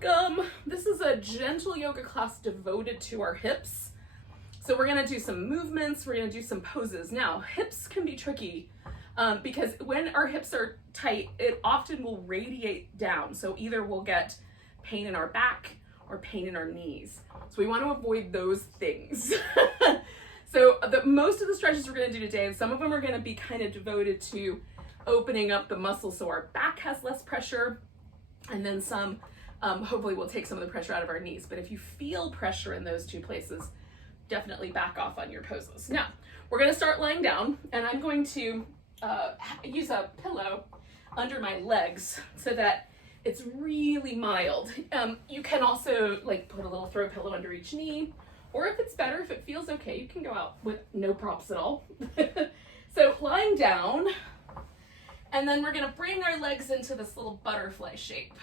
Welcome. This is a gentle yoga class devoted to our hips. So we're gonna do some movements, we're gonna do some poses. Now, hips can be tricky because when our hips are tight, it often will radiate down. So either we'll get pain in our back or pain in our knees. So we want to avoid those things. So most of the stretches we're gonna do today, and some of them are gonna be kind of devoted to opening up the muscles so our back has less pressure, and then some hopefully we'll take some of the pressure out of our knees. But if you feel pressure in those two places, definitely back off on your poses. Now, we're gonna start lying down, and I'm going to use a pillow under my legs so that it's really mild. You can also like put a little throw pillow under each knee, or if it's better, if it feels okay, you can go out with no props at all. So lying down, and then we're gonna bring our legs into this little butterfly shape.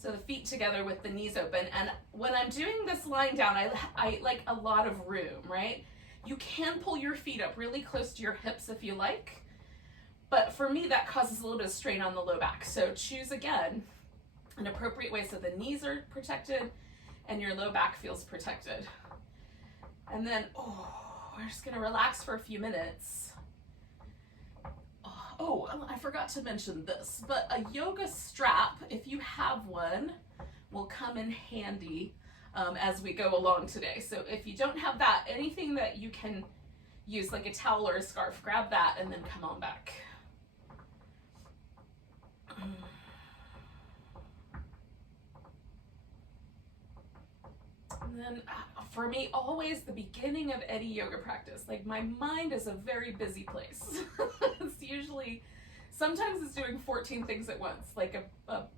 So the feet together with the knees open. And when I'm doing this lying down, I like a lot of room, right? You can pull your feet up really close to your hips if you like, but for me that causes a little bit of strain on the low back. So choose again an appropriate way so the knees are protected and your low back feels protected. And then, we're just gonna relax for a few minutes. Oh, I forgot to mention this, but a yoga strap, if you have one, will come in handy as we go along today. So if you don't have that, anything that you can use, like a towel or a scarf, grab that and then come on back. And then for me, always the beginning of any yoga practice, like my mind is a very busy place. It's usually, sometimes it's doing 14 things at once, like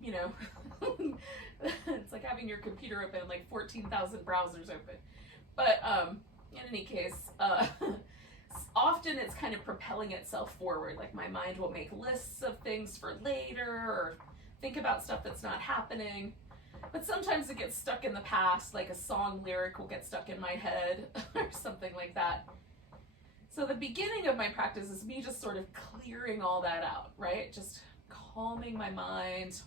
you know, it's like having your computer open, like 14,000 browsers open. But in any case, often it's kind of propelling itself forward. Like my mind will make lists of things for later or think about stuff that's not happening. But sometimes it gets stuck in the past, like a song lyric will get stuck in my head or something like that. So the beginning of my practice is me just sort of clearing all that out, right? Just calming my mind,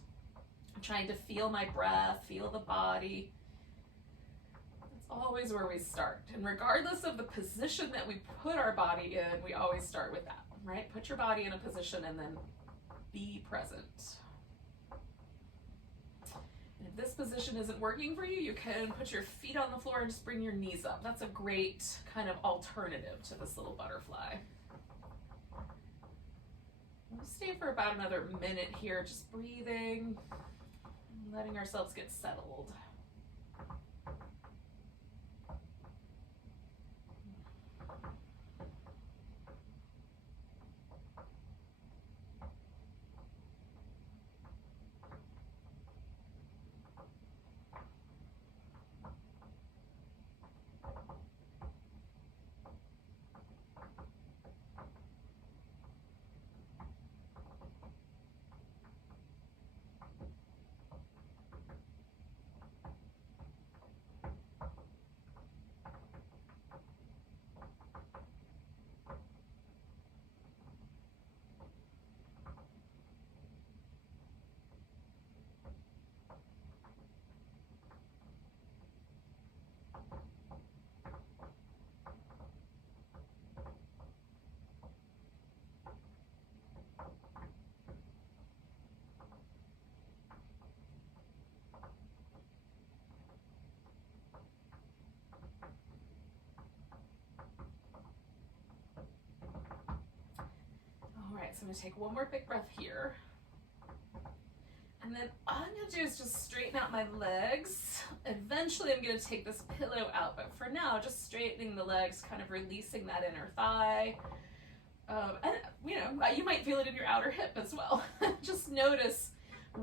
trying to feel my breath, feel the body. It's always where we start. And regardless of the position that we put our body in, we always start with that, right? Put your body in a position and then be present. If this position isn't working for you, you can put your feet on the floor and just bring your knees up. That's a great kind of alternative to this little butterfly. We'll stay for about another minute here, just breathing, letting ourselves get settled. So I'm gonna take one more big breath here. And then all I'm gonna do is just straighten out my legs. Eventually I'm gonna take this pillow out, but for now, just straightening the legs, kind of releasing that inner thigh. And you know, you might feel it in your outer hip as well. Just notice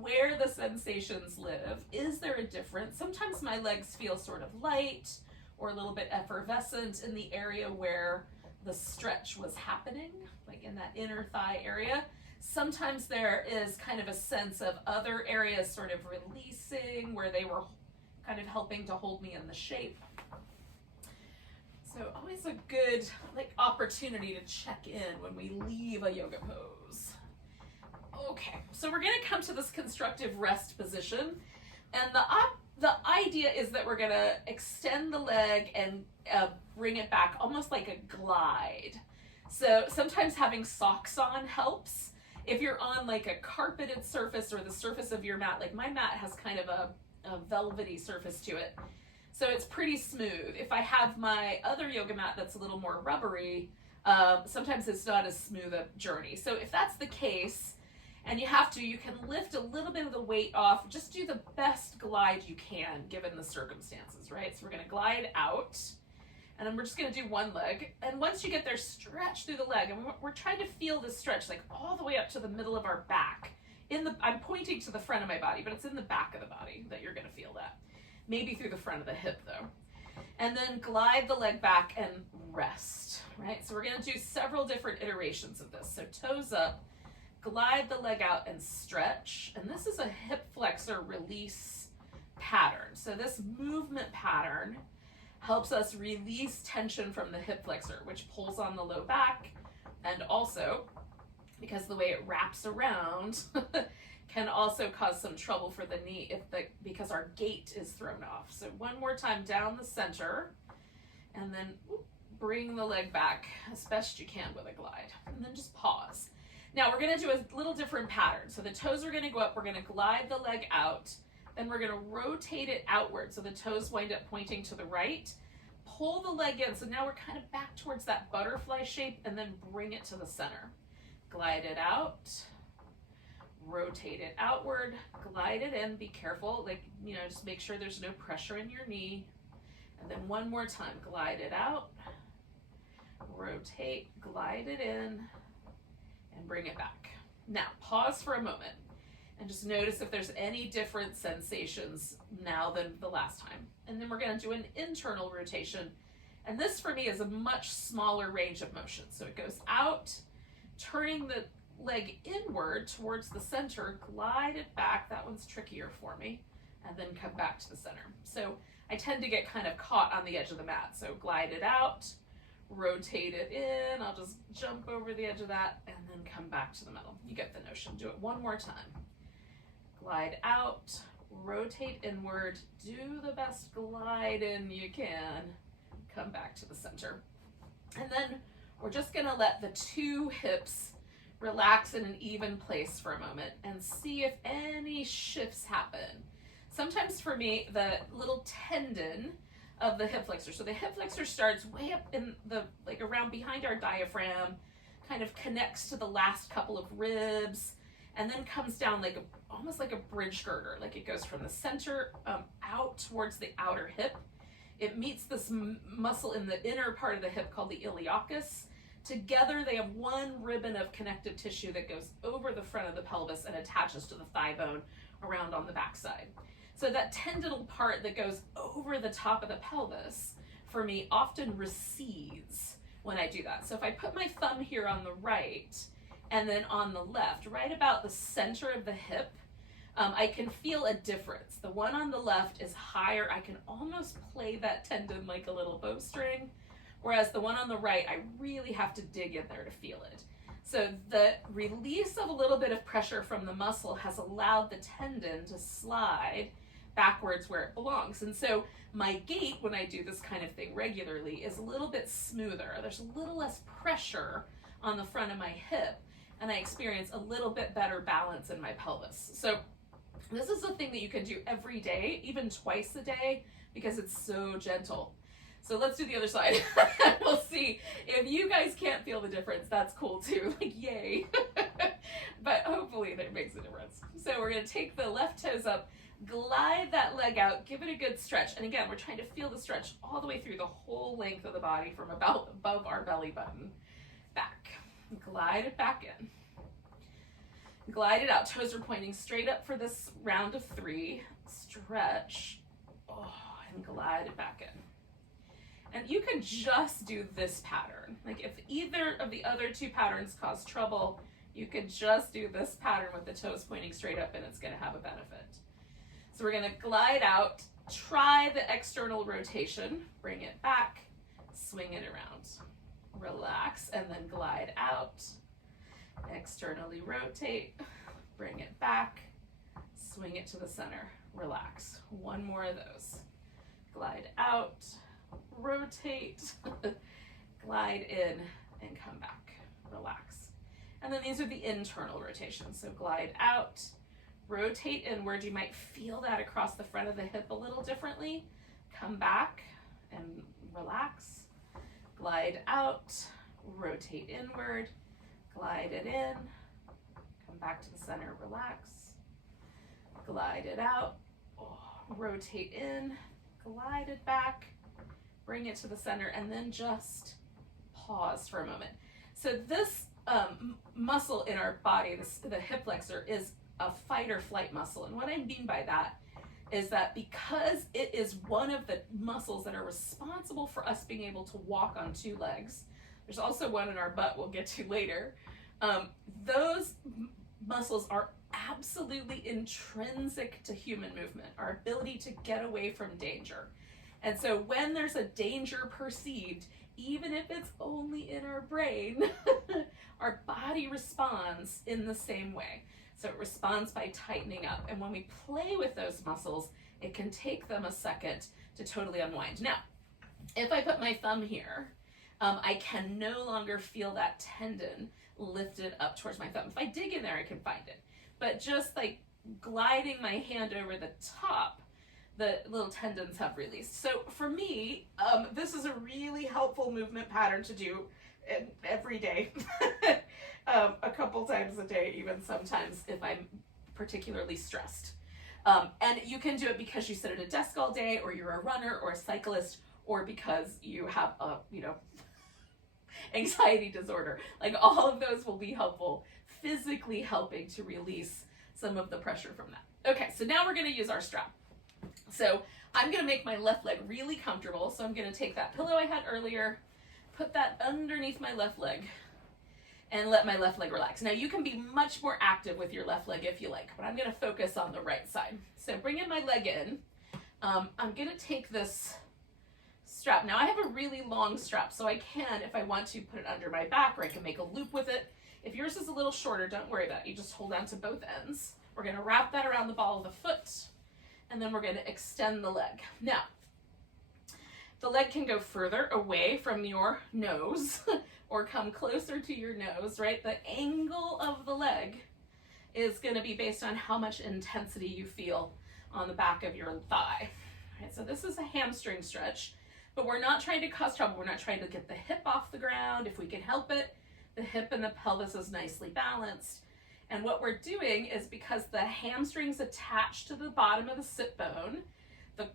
where the sensations live. Is there a difference? Sometimes my legs feel sort of light or a little bit effervescent in the area where the stretch was happening, like in that inner thigh area. Sometimes there is kind of a sense of other areas sort of releasing where they were kind of helping to hold me in the shape. So always a good opportunity to check in when we leave a yoga pose. Okay, so we're gonna come to this constructive rest position. And the idea is that we're gonna extend the leg and bring it back almost like a glide. So sometimes having socks on helps. If you're on like a carpeted surface or the surface of your mat, like my mat has kind of a velvety surface to it, so it's pretty smooth. If I have my other yoga mat that's a little more rubbery, sometimes it's not as smooth a journey. So if that's the case, and you have to, you can lift a little bit of the weight off. Just do the best glide you can given the circumstances, right? So we're going to glide out, and then we're just going to do one leg. And once you get there, stretch through the leg. And we're trying to feel this stretch like all the way up to the middle of our back. I'm pointing to the front of my body, but it's in the back of the body that you're going to feel that. Maybe through the front of the hip though. And then glide the leg back and rest, right? So we're going to do several different iterations of this. So toes up, glide the leg out and stretch. And this is a hip flexor release pattern. So this movement pattern helps us release tension from the hip flexor, which pulls on the low back, and also, because the way it wraps around, can also cause some trouble for the knee because our gait is thrown off. So one more time down the center, and then bring the leg back as best you can with a glide, and then just pause. Now we're gonna do a little different pattern. So the toes are gonna go up, we're gonna glide the leg out, then we're gonna rotate it outward so the toes wind up pointing to the right. Pull the leg in, so now we're kind of back towards that butterfly shape, and then bring it to the center. Glide it out, rotate it outward, glide it in, be careful, just make sure there's no pressure in your knee. And then one more time, glide it out, rotate, glide it in, and bring it back. Now, pause for a moment and just notice if there's any different sensations now than the last time. And then we're gonna do an internal rotation. And this for me is a much smaller range of motion. So it goes out, turning the leg inward towards the center, glide it back. That one's trickier for me. And then come back to the center. So I tend to get kind of caught on the edge of the mat. So glide it out, rotate it in. I'll just jump over the edge of that and then come back to the middle. You get the notion. Do it one more time. Glide out, rotate inward, do the best glide in you can, come back to the center. And then we're just gonna let the two hips relax in an even place for a moment and see if any shifts happen. Sometimes for me, the little tendon of the hip flexor, so the hip flexor starts way up in the, around behind our diaphragm, kind of connects to the last couple of ribs, and then comes down almost like a bridge girder. Like it goes from the center out towards the outer hip. It meets this muscle in the inner part of the hip called the iliacus. Together they have one ribbon of connective tissue that goes over the front of the pelvis and attaches to the thigh bone around on the backside. So that tendinal part that goes over the top of the pelvis, for me, often recedes when I do that. So if I put my thumb here on the right, and then on the left, right about the center of the hip, I can feel a difference. The one on the left is higher. I can almost play that tendon like a little bowstring, whereas the one on the right, I really have to dig in there to feel it. So the release of a little bit of pressure from the muscle has allowed the tendon to slide backwards where it belongs. And so my gait, when I do this kind of thing regularly, is a little bit smoother. There's a little less pressure on the front of my hip, and I experience a little bit better balance in my pelvis. So this is a thing that you can do every day, even twice a day, because it's so gentle. So let's do the other side. We'll see. If you guys can't feel the difference, that's cool too. Yay. But hopefully that makes a difference. So we're gonna take the left toes up, glide that leg out, give it a good stretch. And again, we're trying to feel the stretch all the way through the whole length of the body from about above our belly button back. Glide it back in. Glide it out. Toes are pointing straight up for this round of 3. Stretch. And glide it back in. And you can just do this pattern. If either of the other 2 patterns cause trouble, you could just do this pattern with the toes pointing straight up and it's going to have a benefit. So we're going to glide out, try the external rotation, bring it back, swing it around. Relax and then glide out, externally rotate, bring it back, swing it to the center, relax. One more of those. Glide out, rotate, glide in, and come back, relax. And then these are the internal rotations. So glide out, rotate inward. You might feel that across the front of the hip a little differently. Come back and relax. Glide out, rotate inward, glide it in, come back to the center, relax. Glide it out, rotate in, glide it back, bring it to the center, and then just pause for a moment. So this muscle in our body, the hip flexor, is a fight or flight muscle. And what I mean by that is that because it is one of the muscles that are responsible for us being able to walk on two legs, there's also one in our butt we'll get to later, those muscles are absolutely intrinsic to human movement, our ability to get away from danger. And so when there's a danger perceived, even if it's only in our brain, our body responds in the same way. So it responds by tightening up. And when we play with those muscles, it can take them a second to totally unwind. Now, if I put my thumb here, I can no longer feel that tendon lifted up towards my thumb. If I dig in there, I can find it. But just like gliding my hand over the top, the little tendons have released. So for me, this is a really helpful movement pattern to do every day, a couple times a day, even sometimes if I'm particularly stressed. And you can do it because you sit at a desk all day, or you're a runner or a cyclist, or because you have a, anxiety disorder. Like, all of those will be helpful, physically helping to release some of the pressure from that. Okay, so now we're gonna use our strap. So I'm gonna make my left leg really comfortable. So I'm gonna take that pillow I had earlier, put that underneath my left leg, and let my left leg relax. Now you can be much more active with your left leg if you like, but I'm gonna focus on the right side. So bringing my leg in, I'm gonna take this strap. Now I have a really long strap, so I can, if I want to, put it under my back, or I can make a loop with it. If yours is a little shorter, don't worry about it. You just hold on to both ends. We're gonna wrap that around the ball of the foot, and then we're gonna extend the leg. Now, the leg can go further away from your nose or come closer to your nose, right? The angle of the leg is gonna be based on how much intensity you feel on the back of your thigh. All right, so this is a hamstring stretch, but we're not trying to cause trouble. We're not trying to get the hip off the ground. If we can help it, the hip and the pelvis is nicely balanced. And what we're doing is, because the hamstring's attached to the bottom of the sit bone, the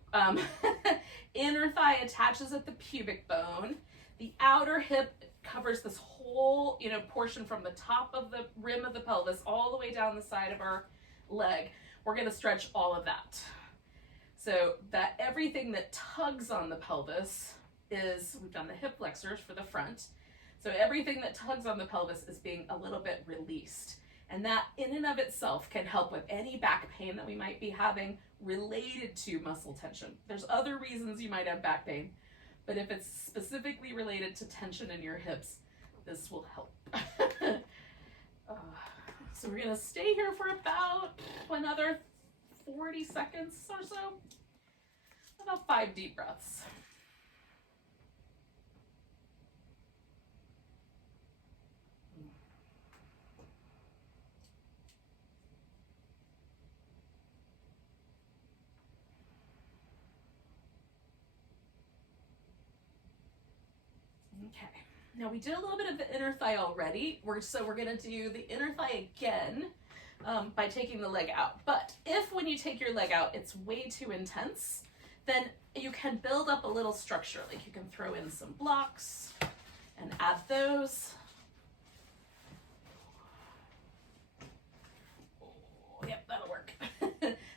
inner thigh attaches at the pubic bone, the outer hip covers this whole, portion from the top of the rim of the pelvis all the way down the side of our leg. We're gonna stretch all of that. So that everything that tugs on the pelvis is, we've done the hip flexors for the front, so everything that tugs on the pelvis is being a little bit released. And that in and of itself can help with any back pain that we might be having related to muscle tension. There's other reasons you might have back pain, but if it's specifically related to tension in your hips, this will help. So we're gonna stay here for about another 40 seconds or so. About 5 deep breaths. Okay, now we did a little bit of the inner thigh already. So we're gonna do the inner thigh again by taking the leg out. But if when you take your leg out, it's way too intense, then you can build up a little structure. Like, you can throw in some blocks and add those. Oh, yep, that'll work.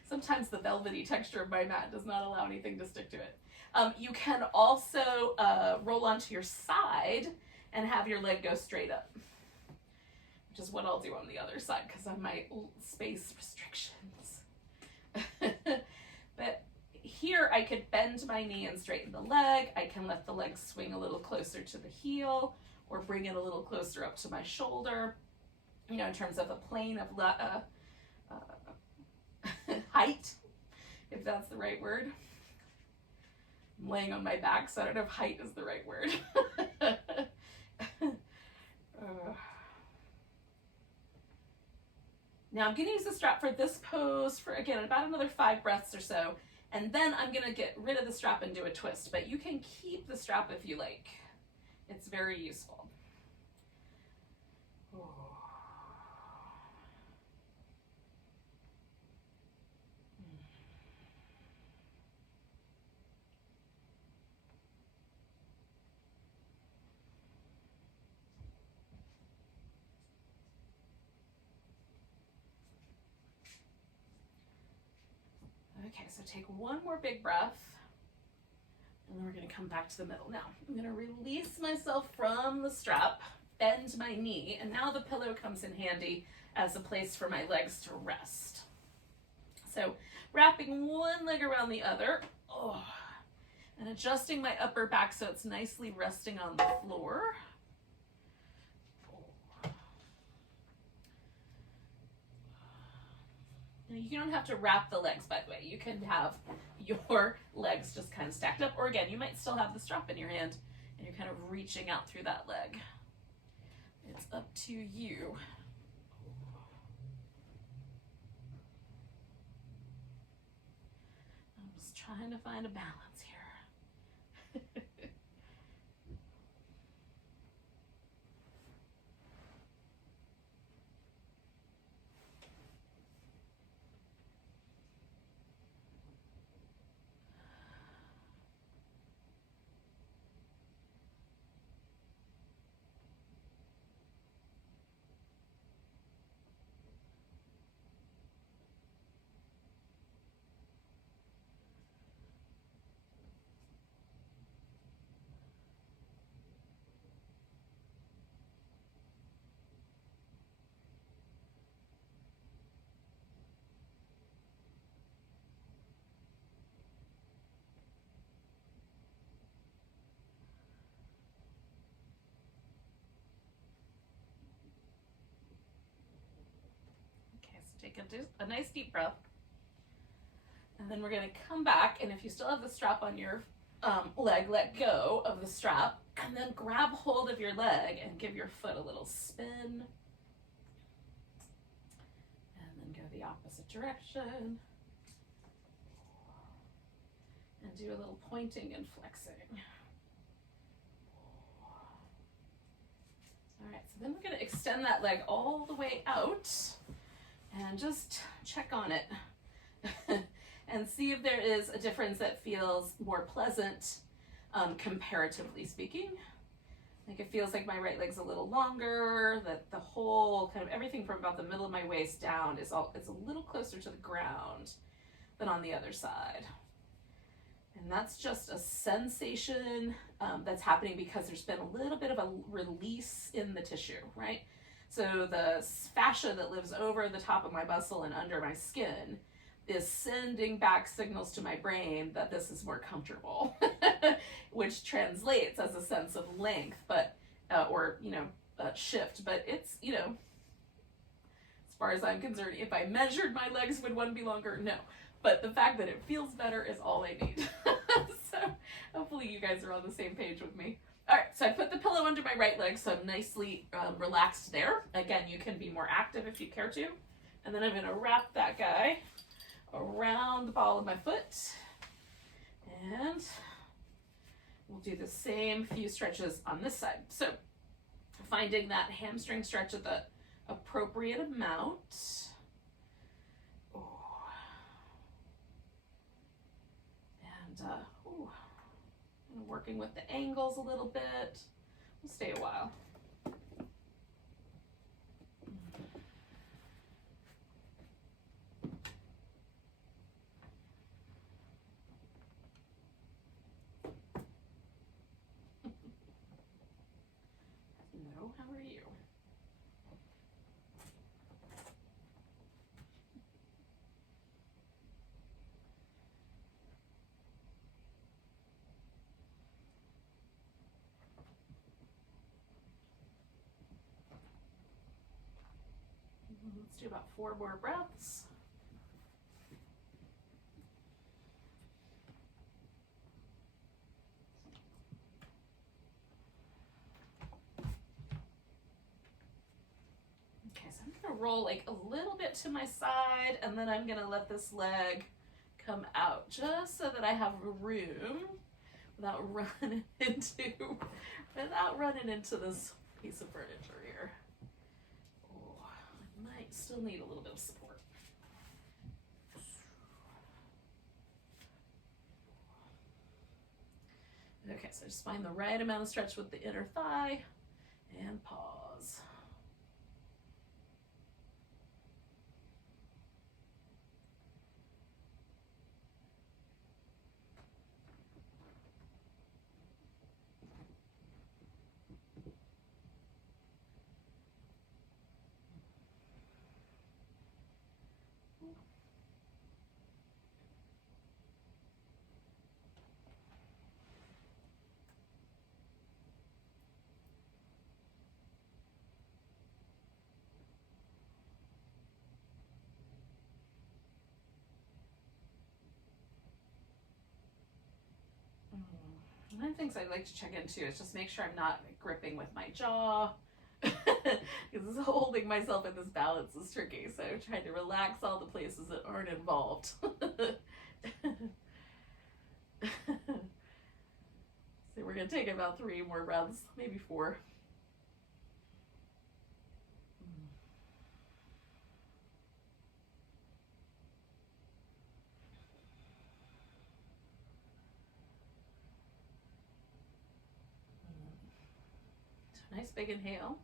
Sometimes the velvety texture of my mat does not allow anything to stick to it. You can also roll onto your side and have your leg go straight up, which is what I'll do on the other side because of my space restrictions. But here I could bend my knee and straighten the leg. I can let the leg swing a little closer to the heel, or bring it a little closer up to my shoulder, in terms of a plane of height, if that's the right word. I'm laying on my back, so I don't know if height is the right word. Now I'm going to use the strap for this pose for, again, about another 5 breaths or so, and then I'm going to get rid of the strap and do a twist, but you can keep the strap if you like. It's very useful. Okay, so take one more big breath, and then we're going to come back to the middle. Now, I'm going to release myself from the strap, bend my knee, and now the pillow comes in handy as a place for my legs to rest. So, wrapping one leg around the other, and adjusting my upper back so it's nicely resting on the floor. Now, you don't have to wrap the legs, by the way. You can have your legs just kind of stacked up, or again, you might still have the strap in your hand and you're kind of reaching out through that leg. It's up to you. I'm just trying to find a balance here. Take a nice deep breath, and then we're going to come back, and if you still have the strap on your leg, let go of the strap, and then grab hold of your leg and give your foot a little spin, and then go the opposite direction, and do a little pointing and flexing. All right, so then we're going to extend that leg all the way out, and just check on it and see if there is a difference that feels more pleasant, comparatively speaking. Like it feels like my right leg's a little longer, that the whole kind of everything from about the middle of my waist down it's a little closer to the ground than on the other side. And that's just a sensation that's happening because there's been a little bit of a release in the tissue, right? So the fascia that lives over the top of my muscle and under my skin is sending back signals to my brain that this is more comfortable, which translates as a sense of length, but shift. But it's, as far as I'm concerned, if I measured my legs, would one be longer? No. But the fact that it feels better is all I need. So hopefully you guys are on the same page with me. All right, so I put the pillow under my right leg, so I'm nicely relaxed there. Again, you can be more active if you care to. And then I'm gonna wrap that guy around the ball of my foot. And we'll do the same few stretches on this side. So finding that hamstring stretch at the appropriate amount. And working with the angles a little bit. We'll stay a while. Hello, how are you? Let's do about 4 more breaths. I'm gonna roll like a little bit to my side, and then I'm gonna let this leg come out just so that I have room without running into this piece of furniture here. Oh, I might still need a little bit of support. Okay, so just find the right amount of stretch with the inner thigh and pause. One of the things I like to check into is just make sure I'm not gripping with my jaw. Because holding myself in this balance is tricky, so I'm trying to relax all the places that aren't involved. So we're going to take about 3 more breaths, maybe 4. Nice big inhale.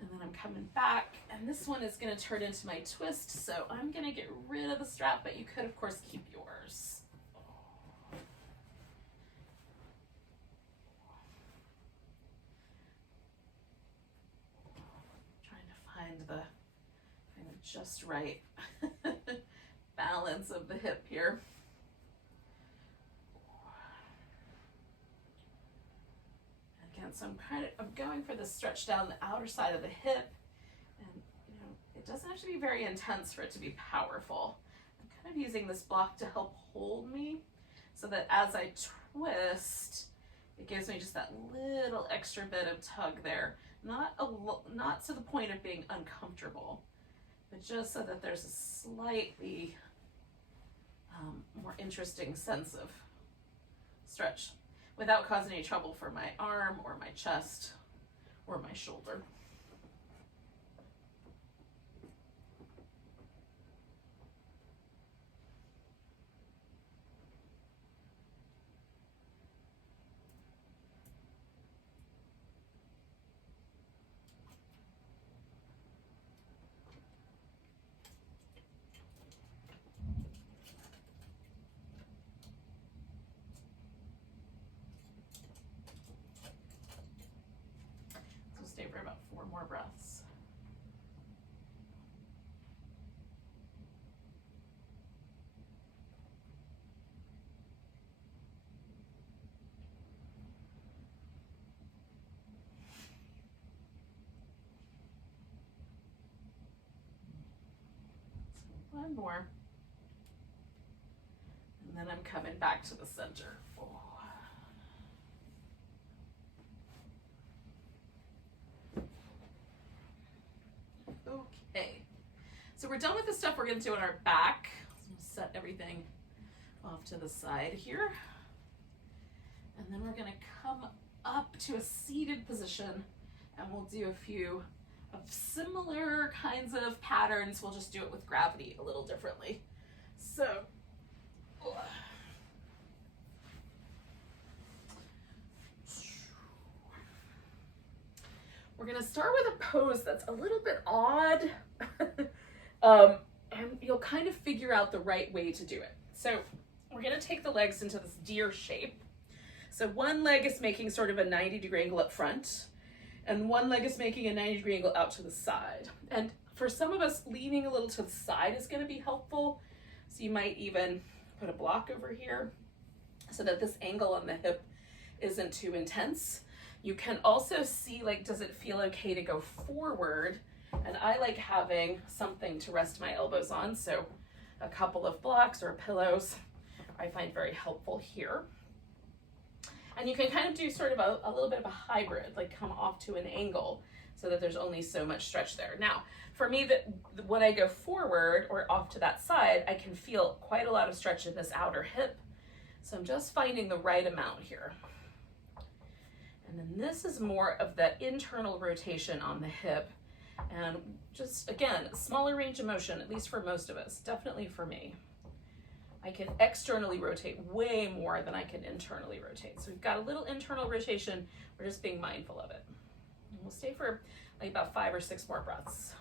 And then I'm coming back, and this one is going to turn into my twist, so I'm going to get rid of the strap, but you could, of course, keep yours. Trying to find the kind of just right balance of the hip here. So I'm going for this stretch down the outer side of the hip, and it doesn't have to be very intense for it to be powerful. I'm kind of using this block to help hold me so that as I twist, it gives me just that little extra bit of tug there. Not to the point of being uncomfortable, but just so that there's a slightly more interesting sense of stretch, without causing any trouble for my arm or my chest or my shoulder. Stay for about 4 more breaths. So 1 more. And then I'm coming back to the center. Okay, so we're done with the stuff we're going to do on our back. So we'll set everything off to the side here. And then we're going to come up to a seated position, and we'll do a few of similar kinds of patterns. We'll just do it with gravity a little differently. So, we're going to start with a pose that's a little bit odd, and you'll kind of figure out the right way to do it. So we're going to take the legs into this deer shape. So one leg is making sort of a 90-degree angle up front, and one leg is making a 90-degree angle out to the side. And for some of us, leaning a little to the side is going to be helpful. So you might even put a block over here so that this angle on the hip isn't too intense. You can also see, like, does it feel okay to go forward? And I like having something to rest my elbows on, so a couple of blocks or pillows I find very helpful here. And you can kind of do sort of a little bit of a hybrid, like come off to an angle. so that there's only so much stretch there. Now, for me, when I go forward or off to that side, I can feel quite a lot of stretch in this outer hip. So I'm just finding the right amount here. And then this is more of that internal rotation on the hip. And just, again, smaller range of motion, at least for most of us, definitely for me. I can externally rotate way more than I can internally rotate. So we've got a little internal rotation. We're just being mindful of it. And we'll stay for like about 5 or 6 more breaths.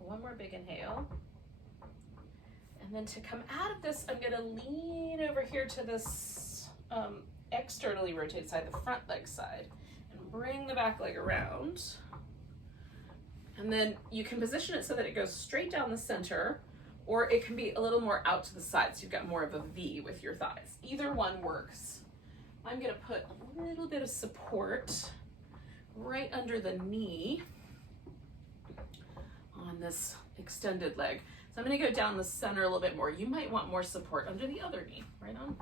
One more big inhale. And then to come out of this, I'm gonna lean over here to this externally rotated side, the front leg side, and bring the back leg around. And then you can position it so that it goes straight down the center, or it can be a little more out to the side, so you've got more of a V with your thighs. Either one works. I'm gonna put a little bit of support right under the knee on this extended leg. So I'm going to go down the center a little bit more. You might want more support under the other knee, right on.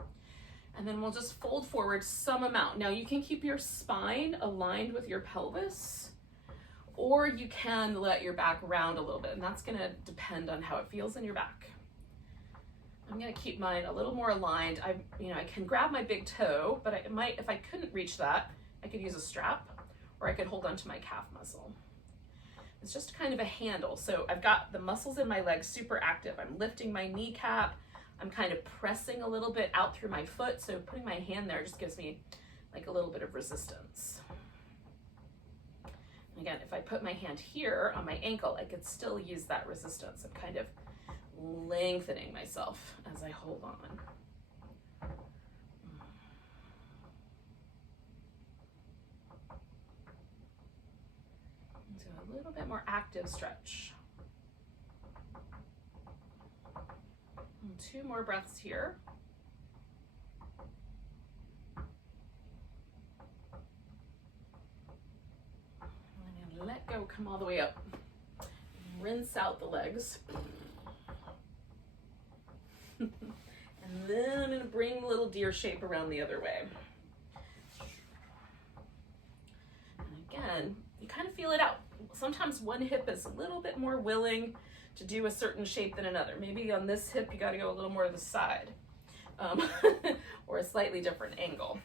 And then we'll just fold forward some amount. Now you can keep your spine aligned with your pelvis, or you can let your back round a little bit, and that's going to depend on how it feels in your back. I'm going to keep mine a little more aligned. I can grab my big toe, but I might, if I couldn't reach that, I could use a strap, or I could hold onto my calf muscle. It's just kind of a handle. So I've got the muscles in my legs super active. I'm lifting my kneecap. I'm kind of pressing a little bit out through my foot. So putting my hand there just gives me like a little bit of resistance. And again, if I put my hand here on my ankle, I could still use that resistance. I'm kind of lengthening myself as I hold on. A little bit more active stretch. And 2 more breaths here. And then let go, come all the way up. Rinse out the legs. And then I'm going to bring the little deer shape around the other way. And again, you kind of feel it out. Sometimes one hip is a little bit more willing to do a certain shape than another. Maybe on this hip, you got to go a little more to the side, or a slightly different angle.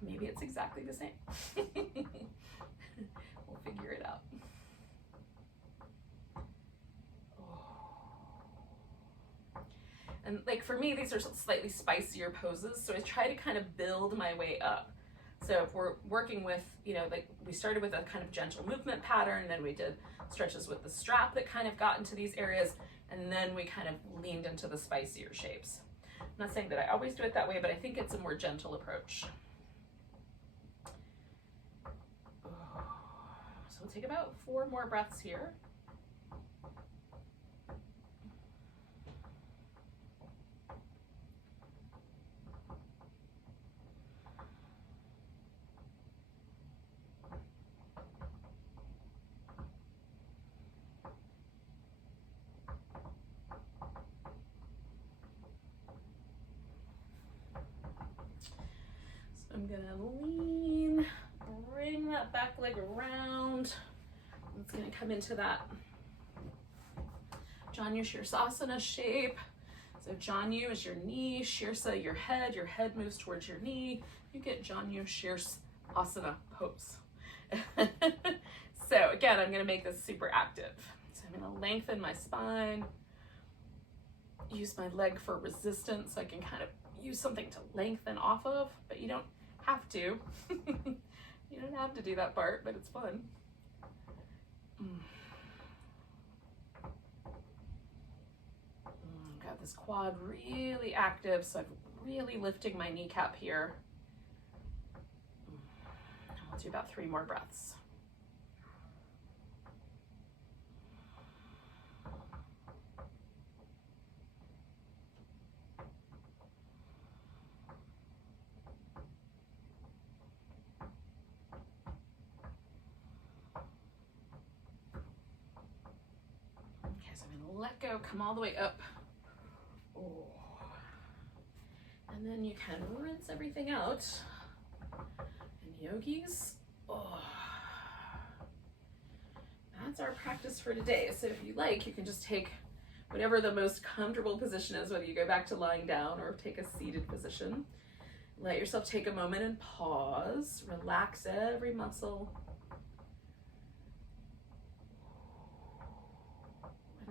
Maybe it's exactly the same. We'll figure it out. And like for me, these are slightly spicier poses, so I try to kind of build my way up. So if we're working with, like we started with a kind of gentle movement pattern, then we did stretches with the strap that kind of got into these areas, and then we kind of leaned into the spicier shapes. I'm not saying that I always do it that way, but I think it's a more gentle approach. So we'll take about 4 more breaths here. I'm gonna lean, bring that back leg around. It's gonna come into that Janu Shirsasana shape. So Janu is your knee, Shirsa your head moves towards your knee. You get Janu Shirsasana pose. So again, I'm gonna make this super active. So I'm gonna lengthen my spine, use my leg for resistance, so I can kind of use something to lengthen off of, but you don't have to. You don't have to do that part, but it's fun. got this quad really active, so I'm really lifting my kneecap here. And we'll do about 3 more breaths. Let go, come all the way up. Oh. And then you can rinse everything out. And yogis, oh. That's our practice for today. So if you like, you can just take whatever the most comfortable position is, whether you go back to lying down or take a seated position. Let yourself take a moment and pause. Relax every muscle.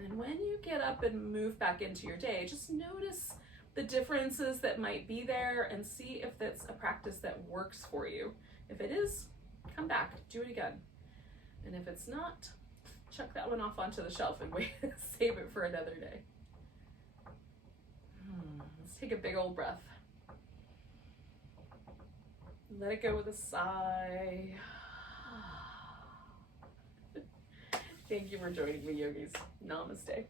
And when you get up and move back into your day, just notice the differences that might be there and see if that's a practice that works for you. If it is, come back, do it again. And if it's not, chuck that one off onto the shelf and wait, save it for another day. Let's take a big old breath. Let it go with a sigh. Thank you for joining me, yogis. Namaste.